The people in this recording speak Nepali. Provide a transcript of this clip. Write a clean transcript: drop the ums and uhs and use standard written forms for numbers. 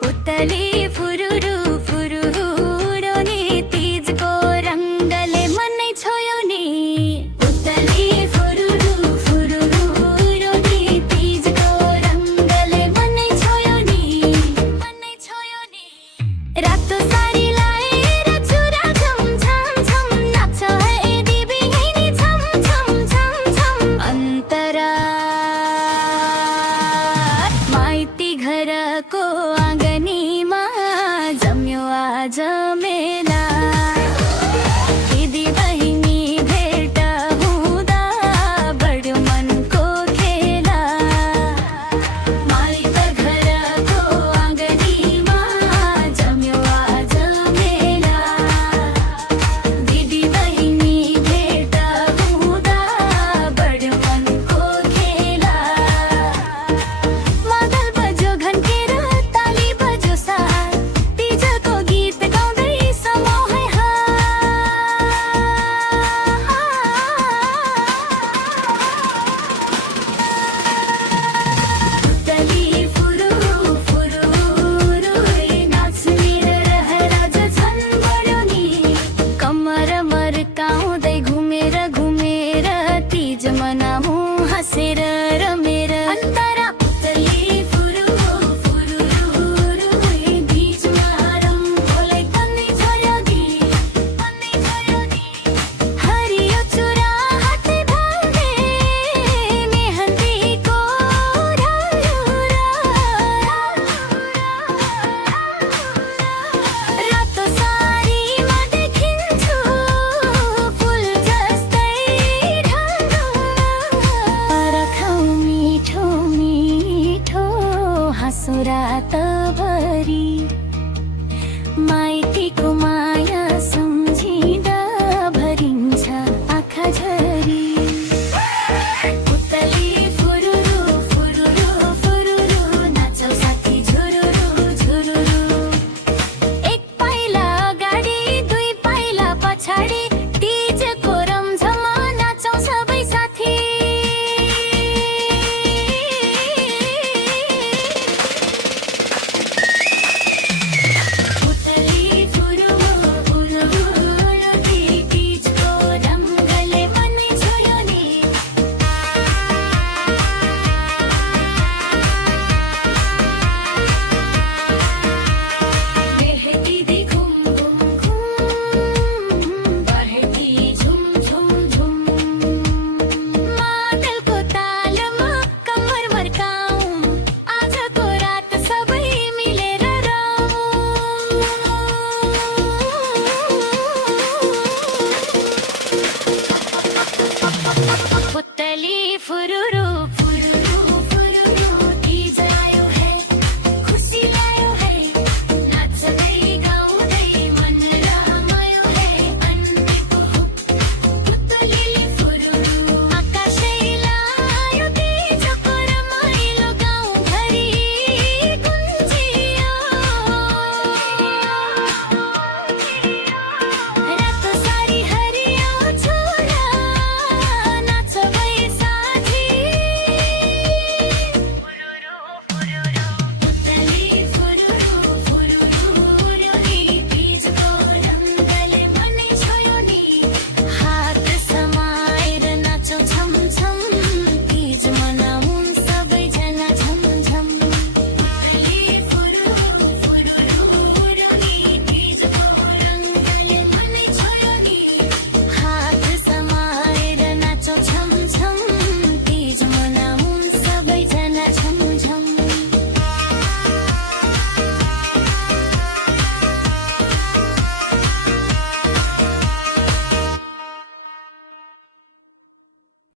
पुतली फुरुरु फुरुरु नि तीजको रङ्गले मनै छोयो नि। पुतली फुरुरु फुरुरु नि तीजको रङ्गले मनै छोयो नि, मनै छोयो नि। रातो साडी लाएर चुरा झम झम झम नाच्छ है दिबिनी झम झम झम झम। अन्तरा माइती घरको आँगनीमा जम्यो आज मेला। दिदी बहिनी भेट हुँदा बढ्यो मनको खेला। माइत घरको आँगनीमा जम्यो आज मेला। दिदी बहिनी भेट हुँदा बढ्यो मनको खेला। मादल बज्यो घन्केर ताली बज्यो सार, तीजको गीत गाउँदै समूह है पुतली फुरुरु फुरुरु नाच्ने रहराज झन् बढ्यो नि। कम्मर मर्काउँदै घुमेर घुमेर तीज मनाऊ हाँसेर रमेर। अन्तरा पुतली फुरुरु फुरुरु बीचमा रङ्गोलाई कन्नै छोयो नि, कन्नै छोयो नि। हरियो चुरा हातले ढाल्ने मेहन्दीको रातो साडीमा देखिन्छु फुल जस्तै ढल्दुङ। परखाउ मिठो मिठो हाँसो रातभरि।